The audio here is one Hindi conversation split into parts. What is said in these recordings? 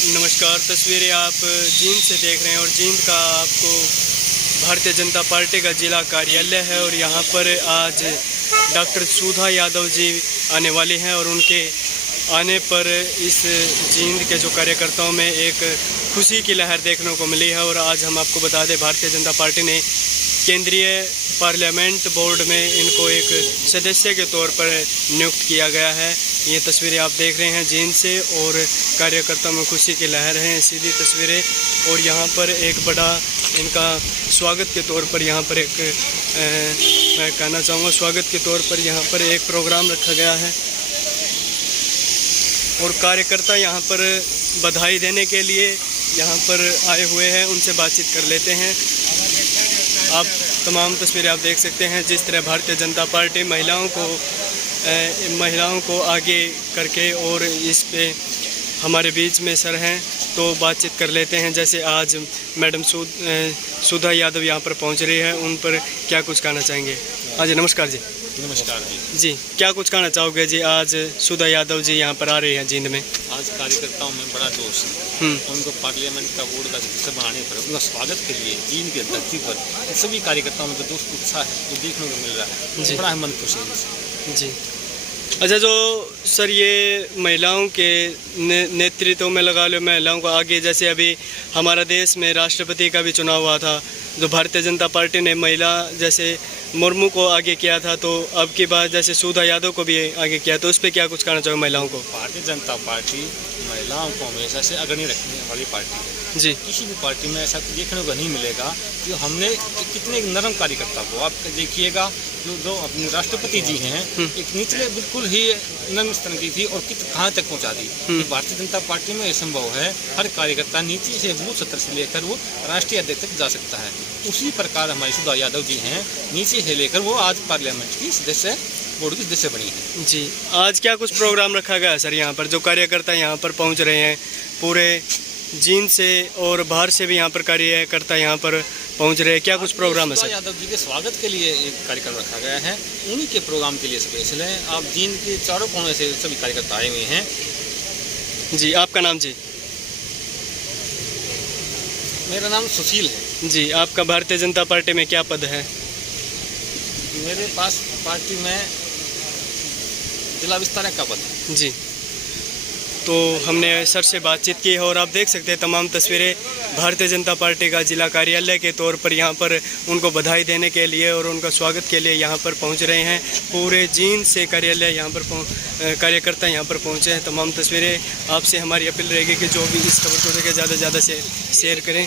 नमस्कार। तस्वीरें आप जींद से देख रहे हैं और जींद का आपको भारतीय जनता पार्टी का जिला कार्यालय है और यहाँ पर आज डॉक्टर सुधा यादव जी आने वाले हैं और उनके आने पर इस जींद के जो कार्यकर्ताओं में एक खुशी की लहर देखने को मिली है। और आज हम आपको बता दें, भारतीय जनता पार्टी ने केंद्रीय पार्लियामेंट बोर्ड में इनको एक सदस्य के तौर पर नियुक्त किया गया है। ये तस्वीरें आप देख रहे हैं जींद से और कार्यकर्ताओं में खुशी की लहर है, सीधी तस्वीरें। और यहाँ पर एक बड़ा इनका स्वागत के तौर पर यहाँ पर एक मैं कहना चाहूँगा स्वागत के तौर पर यहाँ पर एक प्रोग्राम रखा गया है और कार्यकर्ता यहाँ पर बधाई देने के लिए यहाँ पर आए हुए हैं। उनसे बातचीत कर लेते हैं। आप तमाम तस्वीरें आप देख सकते हैं जिस तरह भारतीय जनता पार्टी महिलाओं को आगे करके, और इस पे हमारे बीच में सर हैं तो बातचीत कर लेते हैं। जैसे आज मैडम सुधा यादव यहाँ पर पहुँच रही है, उन पर क्या कुछ कहना चाहेंगे? हाँ जी, नमस्कार जी। नमस्कार जी, क्या कुछ कहना चाहोगे जी? आज सुधा यादव जी यहाँ पर आ रही हैं जींद में। आज कार्यकर्ताओं में बड़ा जोश है। उनको पार्लियामेंट का बोर्ड का सदस्य बनाने पर उनका स्वागत के लिए जींद की धरती पर सभी कार्यकर्ताओं में जोश उत्साह है जो देखने को मिल रहा है जी। बड़ा मन खुश है जी। अच्छा, जो सर ये महिलाओं के नेतृत्व में लगा लो, महिलाओं को आगे, जैसे अभी हमारा देश में राष्ट्रपति का भी चुनाव हुआ था, जो भारतीय जनता पार्टी ने महिला जैसे मुर्मू को आगे किया था, तो अब की बात जैसे सुधा यादव को भी आगे किया, तो उस पर क्या कुछ कहना चाहोगे महिलाओं को? भारतीय जनता पार्टी महिलाओं को हमेशा से अग्रणी रखने वाली पार्टी है जी। किसी भी पार्टी में ऐसा देखने को नहीं मिलेगा कि हमने कितने नरम कार्यकर्ता को आप देखिएगा। जो अपने राष्ट्रपति जी हैं, एक निचले बिल्कुल ही नरम स्तर की थी और कहाँ तक पहुँचा दी। भारतीय जनता पार्टी में यह संभव है, हर कार्यकर्ता नीचे से बूथ स्तर से लेकर वो राष्ट्रीय अध्यक्ष तक जा सकता है। उसी प्रकार हमारी सुधा यादव जी हैं, नीचे से लेकर वो आज पार्लियामेंट की सदस्य बोर्ड की सदस्य बनी है जी। आज क्या कुछ प्रोग्राम रखा गया है सर यहाँ पर? जो कार्यकर्ता यहाँ पर पहुँच रहे हैं पूरे जींद से और बाहर से भी यहाँ पर कार्यकर्ता यहाँ पर पहुँच रहे हैं, क्या कुछ प्रोग्राम है सर? यादव जी के स्वागत के लिए एक कार्यक्रम रखा गया है, उन्हीं के प्रोग्राम के लिए स्पेशल है। आप जींद के चारों कोने से सभी कार्यकर्ता आए हुए हैं जी। आपका नाम जी? मेरा नाम सुशील है जी। आपका भारतीय जनता पार्टी में क्या पद है? मेरे पास पार्टी में जिला विस्तारक का पद है जी। तो हमने सर से बातचीत की है और आप देख सकते हैं तमाम तस्वीरें भारतीय जनता पार्टी का जिला कार्यालय के तौर पर यहाँ पर उनको बधाई देने के लिए और उनका स्वागत के लिए यहाँ पर पहुँच रहे हैं। पूरे जींद से कार्यालय यहाँ पर कार्यकर्ता यहाँ पर पहुँचे हैं। तमाम तस्वीरें आपसे हमारी अपील रहेगी कि जो भी इस खबर को देखें ज़्यादा से ज़्यादा से शेयर करें।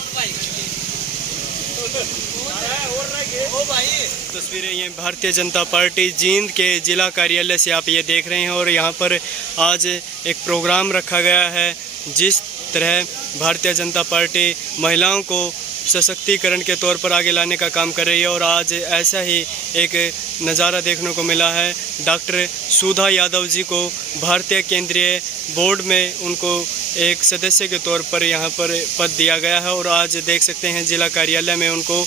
तस्वीरें ये भारतीय जनता पार्टी जींद के जिला कार्यालय से आप ये देख रहे हैं और यहाँ पर आज एक प्रोग्राम रखा गया है। जिस तरह भारतीय जनता पार्टी महिलाओं को सशक्तिकरण के तौर पर आगे लाने का काम कर रही है और आज ऐसा ही एक नज़ारा देखने को मिला है। डॉक्टर सुधा यादव जी को भारतीय केंद्रीय बोर्ड में उनको एक सदस्य के तौर पर यहाँ पर पद दिया गया है और आज देख सकते हैं जिला कार्यालय में उनको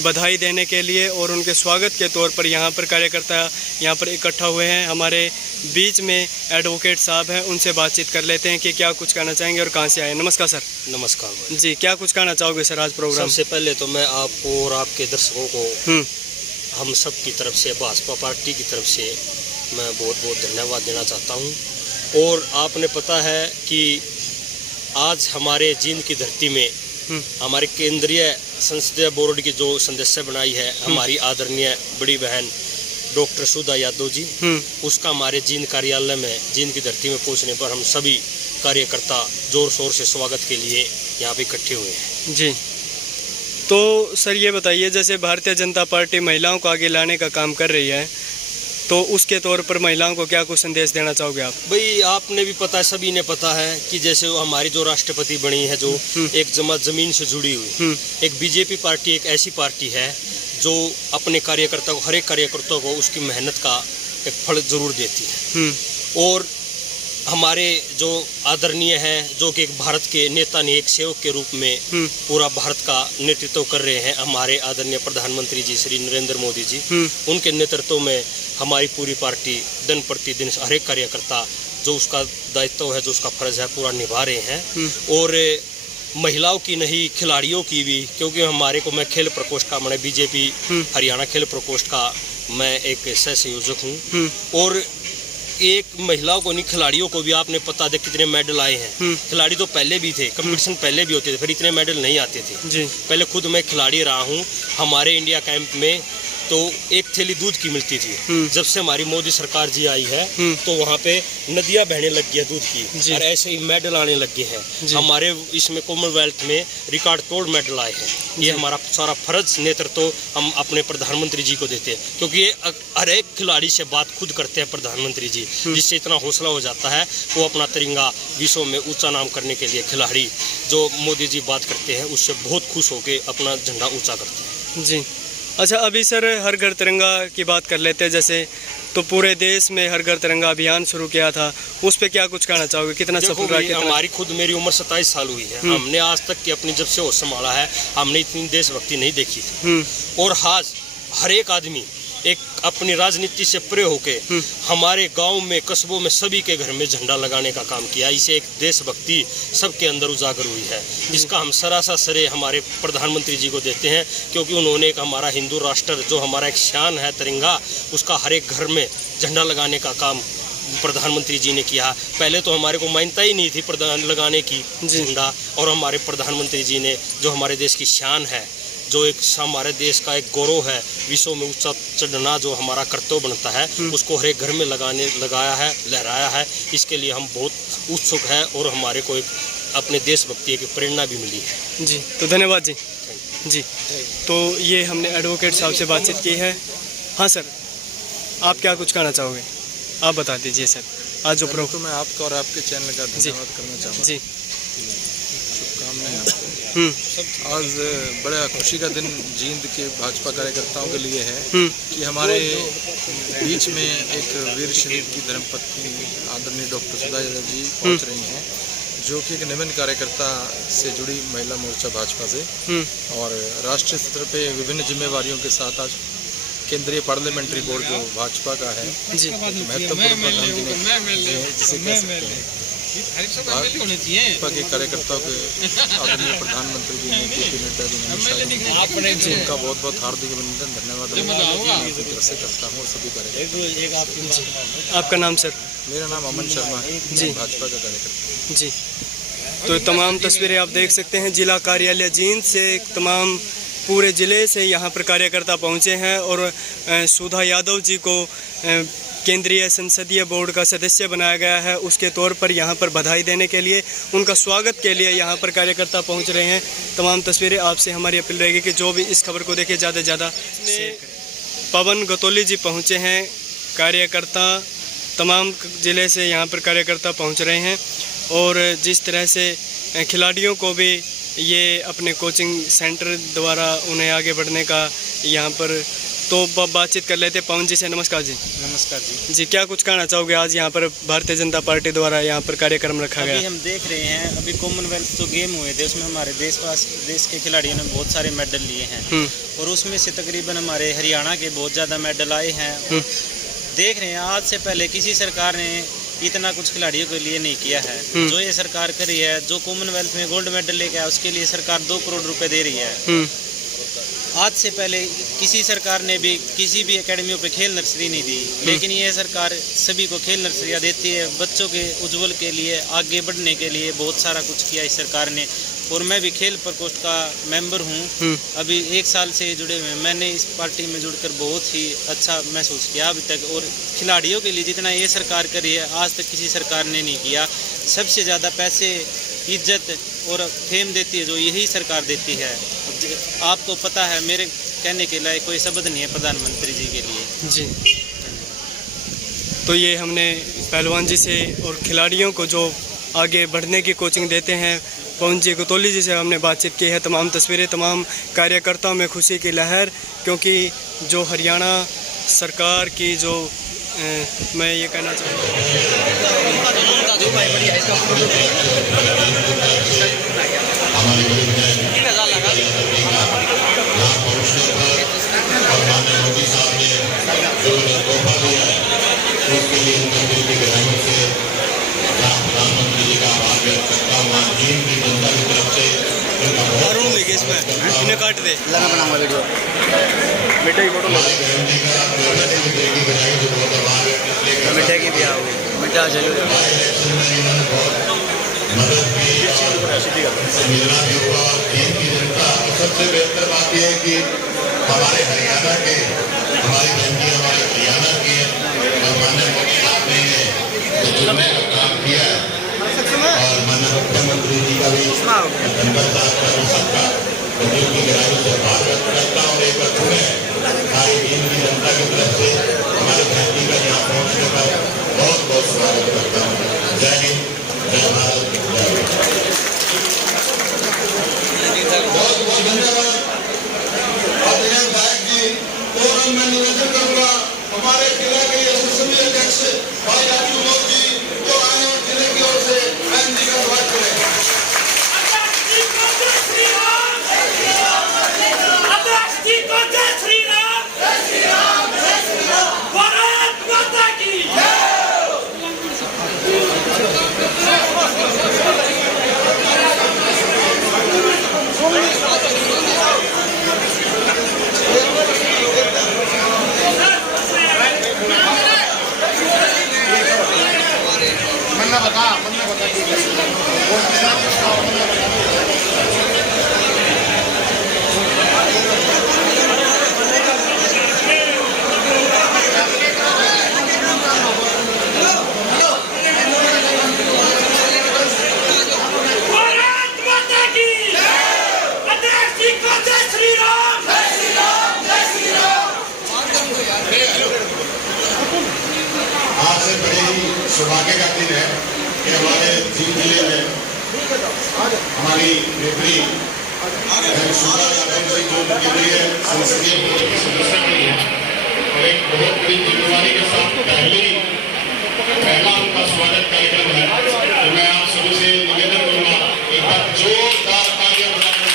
बधाई देने के लिए और उनके स्वागत के तौर पर यहाँ पर कार्यकर्ता यहाँ पर इकट्ठा हुए हैं। हमारे बीच में एडवोकेट साहब हैं, उनसे बातचीत कर लेते हैं कि क्या कुछ कहना चाहेंगे और कहाँ से आए। नमस्कार सर। नमस्कार जी, क्या कुछ कहना चाहोगे सर आज प्रोग्राम? सबसे पहले तो मैं आपको और आपके दर्शकों को हम सब की तरफ से, भाजपा पार्टी की तरफ से मैं बहुत बहुत धन्यवाद देना चाहता हूं। और आपने पता है कि आज हमारे जींद की धरती में हमारे केंद्रीय संसदीय बोर्ड की जो सदस्य बनाई है हमारी आदरणीय बड़ी बहन डॉक्टर सुधा यादव जी, उसका हमारे जींद कार्यालय में, जींद की धरती में पहुंचने पर हम सभी कार्यकर्ता जोर शोर से स्वागत के लिए यहाँ पे इकट्ठे हुए हैं जी। तो सर ये बताइए, जैसे भारतीय जनता पार्टी महिलाओं को आगे लाने का काम कर रही है, तो उसके तौर पर महिलाओं को क्या कुछ संदेश देना चाहोगे आप? भाई, आपने भी पता है, सभी ने पता है कि जैसे हमारी जो राष्ट्रपति बनी है, जो एक जमीन से जुड़ी हुई, एक बीजेपी पार्टी एक ऐसी पार्टी है जो अपने कार्यकर्ता को, हर एक कार्यकर्ता को उसकी मेहनत का एक फल जरूर देती है। और हमारे जो आदरणीय हैं, जो कि एक भारत के नेता ने, एक सेवक के रूप में पूरा भारत का नेतृत्व कर रहे हैं, हमारे आदरणीय प्रधानमंत्री जी श्री नरेंद्र मोदी जी, उनके नेतृत्व में हमारी पूरी पार्टी दिन प्रतिदिन हर एक कार्यकर्ता जो उसका दायित्व है, जो उसका फर्ज है, पूरा निभा रहे हैं। और महिलाओं की नहीं, खिलाड़ियों की भी, क्योंकि हमारे को, मैं खेल प्रकोष्ठ का, मैंने बीजेपी हरियाणा खेल प्रकोष्ठ का मैं एक सह संयोजक हूँ। और एक महिलाओं को नहीं, खिलाड़ियों को भी आपने पता दे कितने मेडल आए हैं। खिलाड़ी तो पहले भी थे, कंपटीशन पहले भी होते थे, फिर इतने मेडल नहीं आते थे जी। पहले खुद मैं खिलाड़ी रहा हूँ। हमारे इंडिया कैंप में तो एक थैली दूध की मिलती थी। जब से हमारी मोदी सरकार जी आई है तो वहाँ पे नदियाँ बहने लग गई है दूध की, और ऐसे ही मेडल आने लग गए हैं। हमारे इसमें कॉमनवेल्थ में रिकॉर्ड तोड़ मेडल आए हैं। ये हमारा सारा फर्ज नेतृत्व हम अपने प्रधानमंत्री जी को देते हैं, क्योंकि ये हर एक खिलाड़ी से बात खुद करते हैं प्रधानमंत्री जी, जिससे इतना हौसला हो जाता है। वो अपना तिरंगा विश्व में ऊंचा नाम करने के लिए खिलाड़ी जो मोदी जी बात करते हैं उससे बहुत खुश होकर अपना झंडा ऊँचा करते हैं। जी। अच्छा, अभी सर हर घर तिरंगा की बात कर लेते हैं, जैसे तो पूरे देश में हर घर तिरंगा अभियान शुरू किया था, उस पे क्या कुछ कहना चाहोगे, कितना सफल रहा? हमारी खुद, मेरी उम्र 27 साल हुई है, हमने आज तक की अपनी जब से होश संभाला है हमने इतनी देशभक्ति नहीं देखी थी। और आज हर एक आदमी एक अपनी राजनीति से परे होके हमारे गांव में, कस्बों में, सभी के घर में झंडा लगाने का काम किया। इसे एक देशभक्ति सबके अंदर उजागर हुई है। इसका हम सरासर श्रेय हमारे प्रधानमंत्री जी को देते हैं, क्योंकि उन्होंने एक हमारा हिंदू राष्ट्र, जो हमारा एक शान है तिरंगा, उसका हर एक घर में झंडा लगाने का काम प्रधानमंत्री जी ने किया। पहले तो हमारे को मान्यता ही नहीं थी प्रधान लगाने की झंडा, और हमारे प्रधानमंत्री जी ने, जो हमारे देश की शान है, जो एक हमारे देश का एक गौरव है, विश्व में ऊंचा चढ़ना जो हमारा कर्तव्य बनता है, उसको हर एक घर में लगाया है, लहराया है। इसके लिए हम बहुत उत्सुक हैं और हमारे को एक अपने देशभक्ति की प्रेरणा भी मिली है। जी, तो धन्यवाद जी। जी, तो ये हमने एडवोकेट साहब से बातचीत की है। हाँ सर, आप क्या कुछ कहना चाहोगे? आप बता दीजिए सर। आज जो तो मैं आपका और आपके चैनल का धन्यवाद करना चाहूँगा। जी, शुभकामनाएं आपको। आज बड़ा खुशी का दिन जींद के भाजपा कार्यकर्ताओं के लिए है कि हमारे बीच में एक वीर शहीद की धर्मपत्नी आदरणीय डॉक्टर सुधा यादव जी पहुंच रही हैं, जो कि एक निम्न कार्यकर्ता से जुड़ी महिला मोर्चा भाजपा से, और राष्ट्रीय स्तर पे विभिन्न जिम्मेवारियों के साथ आज केंद्रीय पार्लियामेंट्री बोर्ड जो भाजपा का है, महत्वपूर्ण प्रधान जिसे कह सकते हैं, भाजपा के कार्यकर्ताओं के आदरणीय प्रधानमंत्री जी ने, के.पी. नड्डा जी ने, उनका बहुत बहुत हार्दिक अभिनंदन, धन्यवाद से करता हूँ। सभी कार्यकर्ता। आपका नाम सर? मेरा नाम अमन शर्मा है जी, भाजपा का कार्यकर्ता जी। तो तमाम तस्वीरें आप देख सकते हैं जिला कार्यालय जींद से, तमाम पूरे ज़िले से यहाँ पर कार्यकर्ता पहुँचे हैं और सुधा यादव जी को केंद्रीय संसदीय बोर्ड का सदस्य बनाया गया है, उसके तौर पर यहाँ पर बधाई देने के लिए, उनका स्वागत के लिए यहाँ पर कार्यकर्ता पहुँच रहे हैं। तमाम तस्वीरें आपसे हमारी अपील रहेगी कि जो भी इस खबर को देखे ज़्यादा से ज़्यादा शेयर करें। पवन गतौली जी पहुँचे हैं, कार्यकर्ता तमाम ज़िले से यहाँ पर कार्यकर्ता पहुँच रहे हैं, और जिस तरह से खिलाड़ियों को भी ये अपने कोचिंग सेंटर द्वारा उन्हें आगे बढ़ने का यहाँ पर, तो बातचीत कर लेते। पवन जी से नमस्कार जी। नमस्कार जी। जी, क्या कुछ कहना चाहोगे? आज यहाँ पर भारतीय जनता पार्टी द्वारा यहाँ पर कार्यक्रम रखा गया। अभी हम देख रहे हैं, अभी कॉमनवेल्थ जो गेम हुए थे उसमें हमारे देश के खिलाड़ियों ने बहुत सारे मेडल लिए हैं, और उसमें से तकरीबन हमारे हरियाणा के बहुत ज़्यादा मेडल आए हैं। देख रहे हैं, आज से पहले किसी सरकार ने इतना कुछ खिलाड़ियों के लिए नहीं किया है जो ये सरकार करी है। जो कॉमनवेल्थ में गोल्ड मेडल लेके आया उसके लिए सरकार 2 करोड़ रुपए दे रही है। आज से पहले किसी सरकार ने भी किसी भी एकेडमियों पे खेल नर्सरी नहीं दी, लेकिन ये सरकार सभी को खेल नर्सरियाँ देती है। बच्चों के उज्जवल के लिए, आगे बढ़ने के लिए बहुत सारा कुछ किया इस सरकार ने। और मैं भी खेल प्रकोष्ठ का मेंबर हूँ, अभी 1 साल से जुड़े हुए हैं। मैंने इस पार्टी में जुड़कर बहुत ही अच्छा महसूस किया अभी तक, और खिलाड़ियों के लिए जितना ये सरकार करी है आज तक किसी सरकार ने नहीं किया। सबसे ज़्यादा पैसे, इज्जत और फेम देती है जो यही सरकार देती है। आपको पता है, मेरे कहने के लायक कोई शब्द नहीं है प्रधानमंत्री जी के लिए जी। तो ये हमने पहलवान जी से और खिलाड़ियों को जो आगे बढ़ने की कोचिंग देते हैं, पवन जी गतौली जी से हमने बातचीत की है। तमाम तस्वीरें, तमाम कार्यकर्ताओं में खुशी की लहर, क्योंकि जो हरियाणा सरकार की जो मैं ये कहना चाहूँगा अरुण लेके इसमें इन्हें काट दे लगा बनाऊंगा वीडियो बेटे की फोटो मिठाई की दिया मिठा जरूर सबसे बेहतर बात यह है कि हमारे हरियाणा के हमारी बहनी हमारे हरियाणा की और माननीय मुख्यमंत्री ने जो चुनने का काम किया है और माननीय मुख्यमंत्री जी का भी धन्यवाद करता हूं सबका बच्चों की गहराई से बात करता हूँ। एक बार पुणे हमारी टीम की जनता की तरफ से हमारे बहनी का यहाँ पहुँचने का बहुत बहुत स्वागत करता हूँ। जय हिंद, जय भारत, जय बहुत बहुत धन्यवाद आदरणीय विधायक जी। और मैं निवेदन करूंगा हमारे जिला के एसएसबी अध्यक्ष भाई राजू मोदी जी जो आए और जिले की ओर से बहन जी का स्वागत करें। आज से बड़े ही सौभाग्य का दिन है कि हमारे जींद जिले में हमारी नेत्री सुधा यादव जी जो उनके लिए संसदीय बोर्ड के सदस्य बनी है और एक बहुत बड़ी जिम्मेवारी के साथ पहला उनका स्वागत कार्यक्रम है। तो मैं आप सभी से निवेदन करूंगा एक बार जोरदार तालियां बजाकर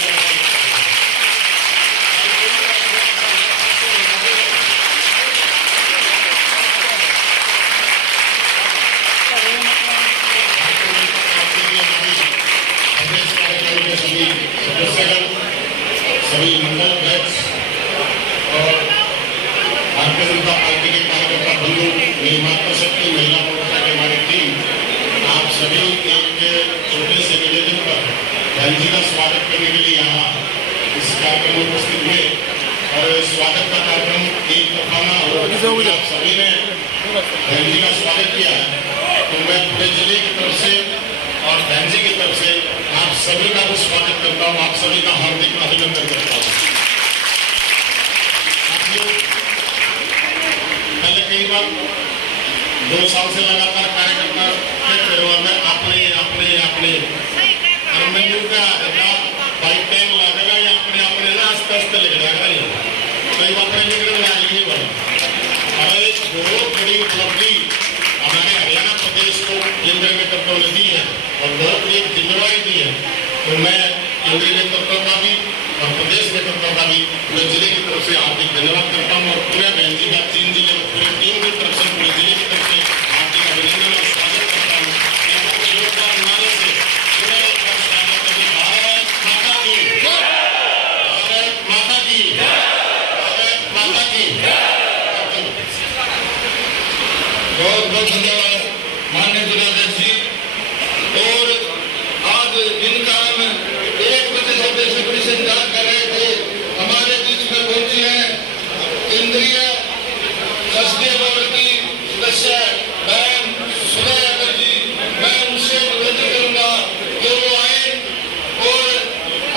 सदस्यगण, सभी मंडल अध्यक्ष और भारतीय जनता पार्टी के कार्यकर्ता बंधु, मेरी मातृशक्ति महिला मोर्चा की हमारी टीम, आप सभी एक छोटे से निवेदन पर बहन जी का स्वागत करने के लिए यहाँ इस कार्यक्रम में उपस्थित हुए और स्वागत का कार्यक्रम एक तरफाना और आप सभी ने बहन जी का स्वागत किया है। तो मैं पूरे जिले की तरफ से और बहन जी की तरफ से आप सभी का भी स्वागत करता हूँ, आप सभी का हार्दिक अभिनंदन करता हूँ। पहले कई बार 2 साल से लगातार कार्यकर्ता में अपने अपने अपने मेन्यू का बाइक टाइम लगेगा या अपने अपने आस्ते आस्ते लग जाएगा नहीं कई बार अपने निकलने वाली नहीं बना। और एक बहुत बड़ी उपलब्धि हमारे हरियाणा प्रदेश को केंद्र नेतृत्व ने दी है और बहुत बड़ी जिम्मेवारी दी है। तो मैं केंद्रीय नेतृत्व का भी और प्रदेश नेतृत्व का भी मैं जिले की तरफ से हार्दिक धन्यवाद करता हूँ और पूरे बहन जी का 3 जिले में पूरे टीम की तरफ से पूरे जिले की तरफ से हार्दिक अभिनंदन और स्वागत करता हूँ। योगदान नारे से पूरे भारत माता की, भारत माता की, भारत माता की। बहुत बहुत धन्यवाद माननीय जिलाध्यक्ष जी। और आज इनका हम 1 बजे से बड़ी से इंतजार कर रहे थे, हमारे बीच में पहुंची है केंद्रीय संसदीय बोर्ड की सदस्य बहन सुधा यादव जी। मैं उनसे निवेदन करूंगा कि वो आए और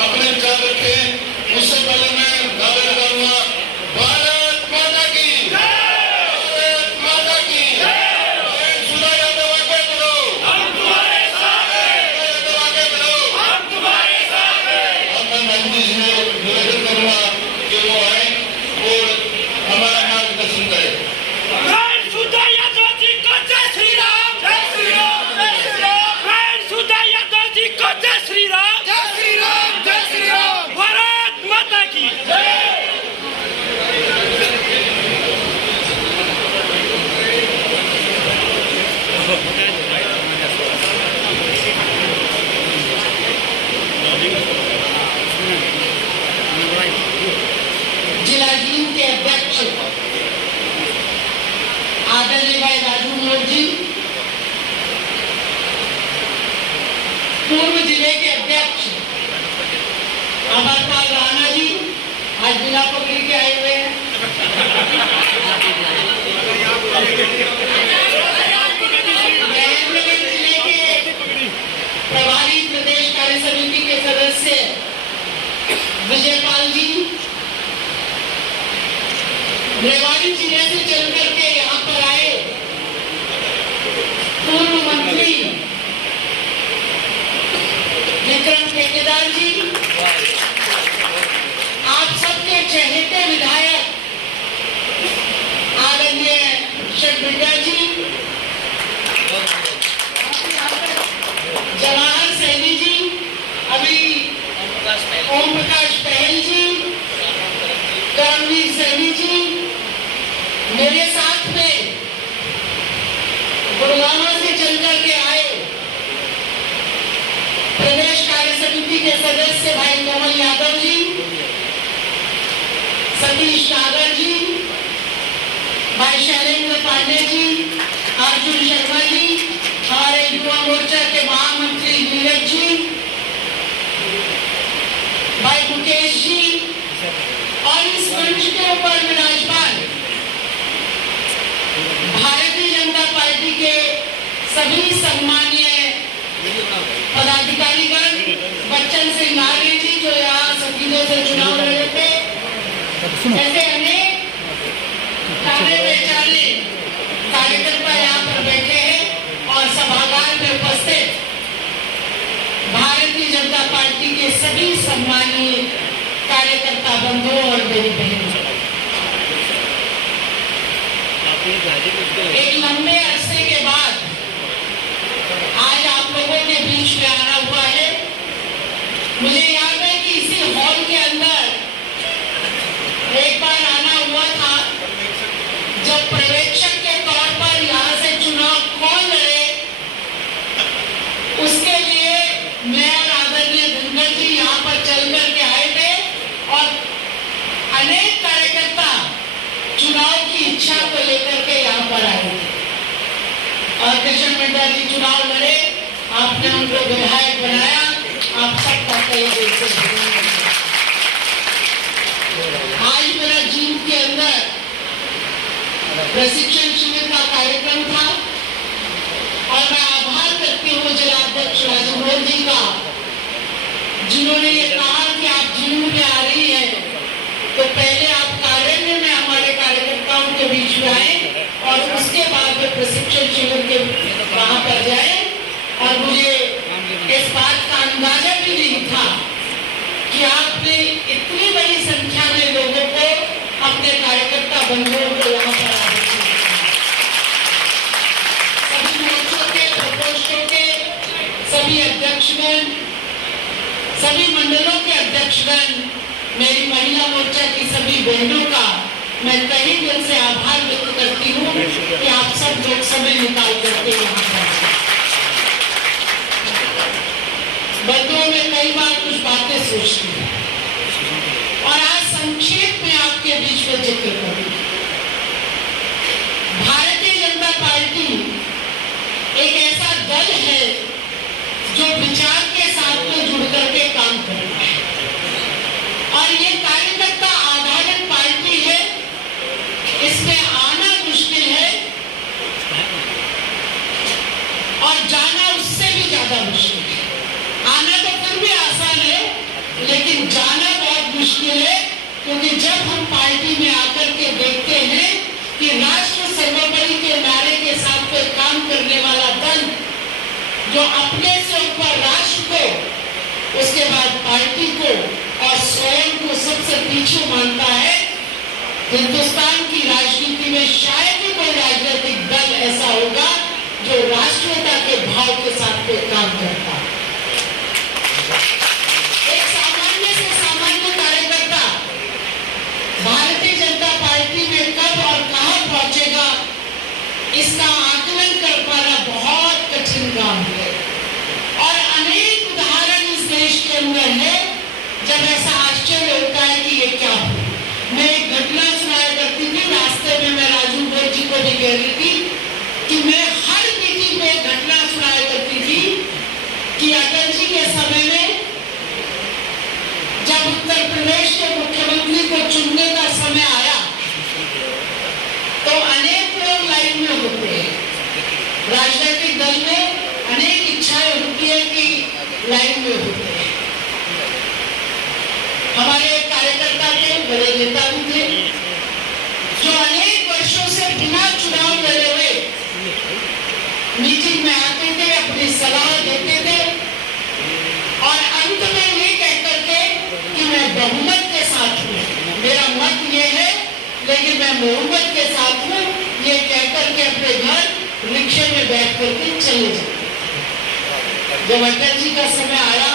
अपने विचार रखें। उससे पहले मैं दावे लगाऊंगा भारत माता की, भारत माता की। बहन सुधा यादव आगे बढ़ो, हम तुम्हारे साथ हैं। यादव आगे बढ़ो, हम तुम्हारे साथ हैं। अब मैं बहन जी से निवेदन करूंगा कि वो आए और हमारा मार्गदर्शन करें। बहन सुधा यादव जी को जय श्री राम, जय श्री राम, जय श्री राम। बहन सुधा यादव जी को जय श्री राम, जय श्री राम, जय श्री राम। भारत माता की जय। पूर्व जिले के अध्यक्ष अमरपाल राणा जी आज बिना पकड़ी के आए हुए हैं। महेंद्रगढ़ जिले के प्रभारी प्रदेश कार्य समिति के सदस्य विजयपाल जी, रेवाड़ी जिले से चल करके यहाँ पर आए पूर्व मंत्री विक्रम ठेकेदार जी, आप सबके चहेते विधायक आदरणीय षडबिड्डा जी, जवाहर सैनी जी, अभी ओम प्रकाश पहल जी, करमवीर सैनी जी, मेरे साथ में गुड़गांव से चल करके आए प्रदेश कार्य समिति के सदस्य भाई कमल यादव जी, सतीश नागर जी, भाई शैलेंद्र पांडे जी, अर्जुन शर्मा जी, हमारे युवा मोर्चा के महामंत्री नीरज जी, भाई मुकेश जी, और इस मंच के ऊपर विराजमान भारतीय जनता पार्टी के सभी सम्मानीय पदाधिकारीगण, बच्चन सिंह नागे जी जो यहाँ सतीलों से चुनाव लड़े थे, ऐसे अनेक जाने पहचाने कार्यकर्ता यहाँ पर बैठे हैं और सभागार में उपस्थित भारतीय जनता पार्टी के सभी सम्मानीय कार्यकर्ता बंधुओं और मेरी बहनों, एक लंबे अरसे के बाद आज आप लोगों के बीच में आना हुआ है। मुझे याद है कि इसी हॉल के अंदर एक बार आना हुआ था जब पर्यवेक्षक के तौर पर यहाँ से चुनाव कौन लड़े उसके लिए मैं और आदरणीय धनगर जी यहाँ पर चल करके आए थे और अनेक कार्यकर्ता चुनाव की इच्छा को लेकर के यहाँ पर आए थे और कृष्ण मिड्डा जी चुनाव लड़े, आपने उनको विधायक बनाया, आप सबका कई दिल से धन्यवाद। आज मेरा जींद के अंदर प्रशिक्षण शिविर का कार्यक्रम था और मैं आभार करती हूँ जिलाध्यक्ष राजमोहन जी का, जिन्होंने ये कहा कि आप जींद में आ रही है तो पहले आप कार्यालय में हमारे कार्यकर्ताओं के बीच में आए और उसके बाद में प्रशिक्षण शिविर के वहां पर जाए। और मुझे इस बात का अंदाजा भी नहीं था कि आपने इतनी बड़ी संख्या में लोगों को, अपने कार्यकर्ता बंधुओं को यहाँ पर आने सभी मोर्चों के, प्रकोष्ठों के सभी अध्यक्षगण, सभी मंडलों के अध्यक्षगण, मेरी महिला मोर्चा की सभी बहनों का मैं तहे दिल से आभार व्यक्त करती हूँ कि आप सब लोग समय निकाल करके यहाँ पर। बंधुओं में कई बार कुछ बातें सोचती हूँ और आज संक्षेप में आपके बीच में जिक्र करूँगी। भारतीय जनता पार्टी एक ऐसा दल है जो विचार के साथ में जुड़ करके काम करता है और ये कार्यकर्ता आधारित पार्टी है, इसमें आना मुश्किल है और जाना उससे भी ज्यादा मुश्किल है। आना तो फिर भी आसान है लेकिन जाना बहुत मुश्किल है, क्योंकि जब हम पार्टी में आकर के देखते हैं कि राष्ट्र सर्वोपरि के नारे के साथ में काम करने वाला दल जो अपने से ऊपर राष्ट्र को, उसके बाद पार्टी को और स्वयं को सबसे पीछे मानता है, हिंदुस्तान की राजनीति में शायद ही कोई राजनीतिक दल ऐसा होगा जो राष्ट्रीयता के भाव के साथ में काम करता है। एक सामान्य से सामान्य कार्यकर्ता भारतीय जनता पार्टी में कब और कहां पहुंचेगा, इसका आकलन कर पाना बहुत कठिन काम है और अनेक उदाहरण इस देश के अंदर है जब ऐसा आश्चर्य होता है कि ये क्या हो। मैं एक घटना सुनाया करती थी, रास्ते में मैं राजू भोज जी को भी कह रही थी कि मैं हर मीटिंग में घटना सुनाया करती थी कि अटल जी के समय में जब उत्तर प्रदेश के मुख्यमंत्री को चुनने का समय आया तो अनेक लोग लाइन में होते हैं। राजनीतिक दल में अनेक इच्छाएं होती है कि लाइन में होते हैं। हमारे कार्यकर्ता थे, बड़े नेता भी थे, जो अनेक वर्षों से बिना चुनाव लड़े हुए मीटिंग में आते थे, अपनी सलाह देते थे और अंत में ये कहकर के कि मैं बहुमत के साथ हूँ, मेरा मत ये है लेकिन मैं बहुमत के साथ हूँ, ये कहकर के अपने घर रिक्शे में बैठ करके चले जाते। जब अटल जी का समय आया,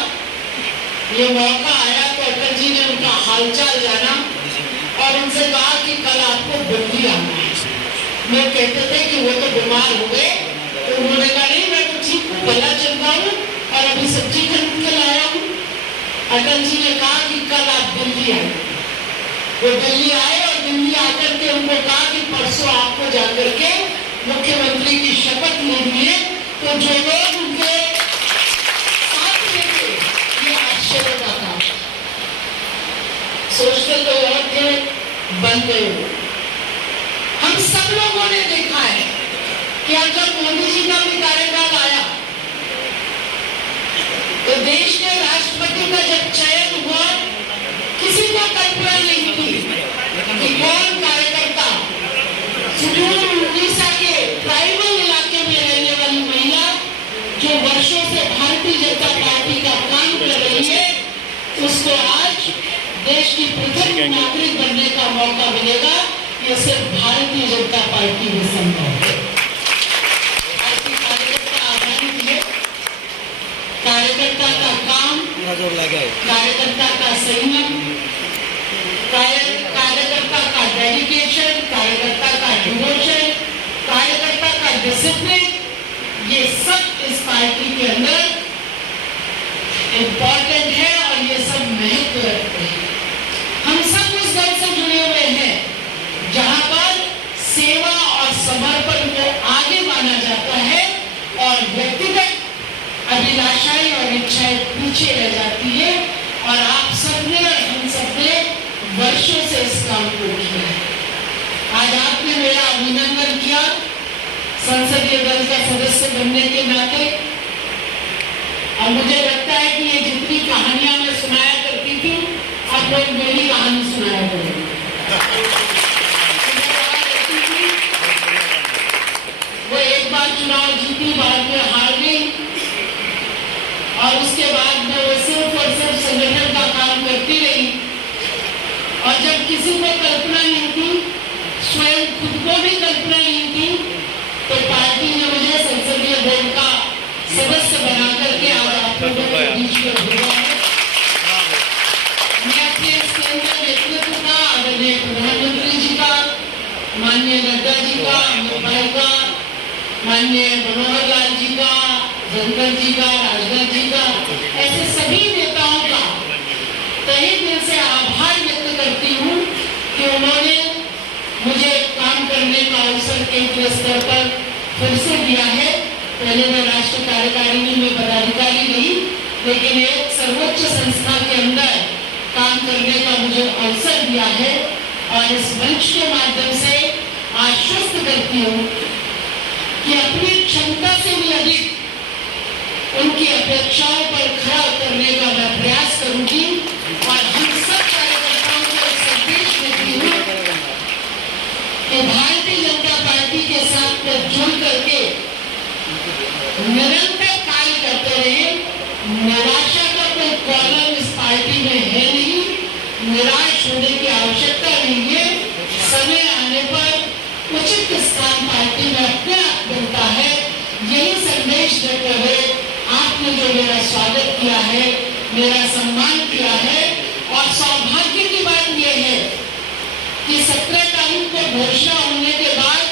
ये मौका आया तो अटल जी ने उनका हालचाल जाना और उनसे कहा कि कल आपको दिल्ली आना है। लोग कहते थे कि वो तो बीमार हो गए, तो उन्होंने कहा नहीं, मैं तो ठीक हूँ, गला चलता हूँ और अभी सब्जी खरीद के लाया हूँ। अटल जी ने कहा कि कल आप दिल्ली आए। वो दिल्ली आए और दिल्ली आकर के उनको कहा कि परसों आपको जाकर के मुख्यमंत्री की शपथ लेनी है। तो जो लोग उनके साथ में थे, ये आश्चर्य का था, सोचते तो और थे, बन गए। हम सब लोगों ने देखा है कि अब जब मोदी जी का भी कार्यकाल आया तो देश के राष्ट्रपति का जब चयन हुआ, किसी को कल्पना नहीं थी कि कौन कार्यकर्ता सुदूर उड़ीसा के ट्राइबल इलाके में रहने वाली महिला जो वर्षों से भारतीय जनता पार्टी का काम कर रही है, उसको आज देश की प्रथम नागरिक बनने का मौका मिलेगा। ये सिर्फ भारतीय जनता पार्टी में संभव है। कार्यकर्ता का काम, कार्यकर्ता का संयम, कार्यकर्ता का डेडिकेशन, कार्यकर्ता का डिवोशन, कार्यकर्ता का डिसिप्लिन, ये सब इस पार्टी के अंदर इम्पोर्टेंट है और ये सब महत्व रखते हैं। हम सब उस दल से जुड़े हुए हैं जहां पर सेवा और समर्पण को आगे माना जाता है और व्यक्तिगत अभिलाषाएं और इच्छाएं पीछे रह जाती है। और आप सबने और हम सबने वर्षों से इस काम को किया है। आज आपने मेरा अभिनंदन किया संसदीय दल का सदस्य बनने के नाते, और मुझे लगता है कि ये जितनी कहानियां मैं सुनाया करती थी, आप लोग मेरी कहानी सुनाया करेंगे। वो एक बार चुनाव जीती, बाद में हार गई और उसके बाद में वो सिर्फ और सिर्फ संगठन का काम करती रही। और जब किसी को कल्पना नहीं थी, स्वयं खुद को भी कल्पना नहीं थी, तो पार्टी ने मुझे संसदीय बोर्ड का सदस्य बना करके आज आप लोगों के बीच में भेजा है। मैं अपने इस केंद्रीय नेतृत्व का, आदरणीय प्रधानमंत्री जी का, माननीय नड्डा जी का, अमित भाई का, माननीय मनोहर लाल जी का, धनखड़ जी का, राजनाथ जी का, ऐसे सभी नेताओं का तहे दिल से आभार व्यक्त करती हूँ कि उन्होंने मुझे काम करने का अवसर केंद्रीय स्तर पर फिर से दिया है। पहले मैं राष्ट्रीय कार्यकारिणी में पदाधिकारी रही, लेकिन एक सर्वोच्च संस्था के अंदर काम करने का मुझे अवसर दिया है और इस मंच के माध्यम से आश्वस्त करती हूँ कि अपनी क्षमता से भी अधिक उनकी अपेक्षाओं पर खरा उतरने का मैं प्रयास करूंगी। और हम सब कार्यकर्ताओं को एक संदेश देती हूँ कि भारतीय जनता पार्टी के साथ जुड़ करके निरंतर कार्य करते रहे। निराशा का कोई कॉलम इस पार्टी में है नहीं, निराश होने की आवश्यकता नहीं है। समय आने पर उचित स्थान पार्टी में अपने आप मिलता है। यही संदेश देते हुए आपने जो मेरा स्वागत किया है, मेरा सम्मान किया है, और सौभाग्य की बात यह है कि 17 तारीख को घोषणा होने के बाद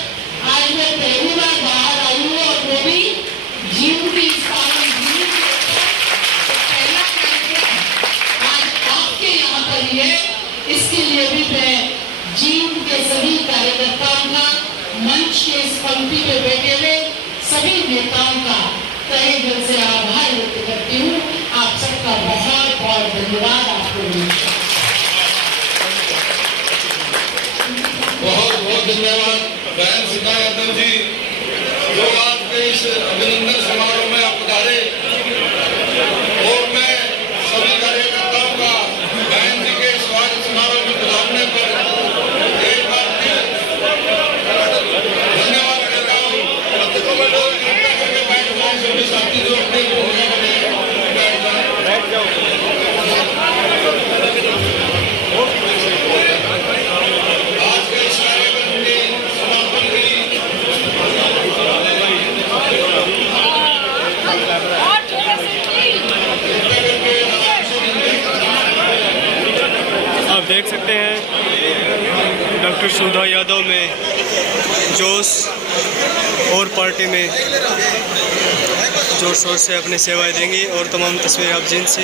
आज मैं पहली बार बाहर आई हूँ और वो भी जीव की पालन भूमि के ऊपर पहला कार्यक्रम आज आपके यहाँ पर ही है। इसके लिए भी मैं जीव के सभी कार्यकर्ताओं का, मंच के इस पंक्ति में बैठे हुए सभी नेताओं का तहे दिल से आभार व्यक्त करती हूँ। धन्यवाद आपको। बहुत बहुत धन्यवाद बहन सुधा यादव जी, जो आज के इस अभिनंदन समारोह में आप पधारे। और मैं सभी कार्यकर्ताओं का बहन जी के स्वागत समारोह में पधारने पर एक बार फिर धन्यवाद देता हूँ। सभी साथी जो अपने आज के इस कार्यक्रम के समापन की आप देख सकते हैं डॉक्टर सुधा यादव में जोश और पार्टी में जोर शोर से अपनी सेवाएं देंगी। और तमाम तस्वीरें आप जींद से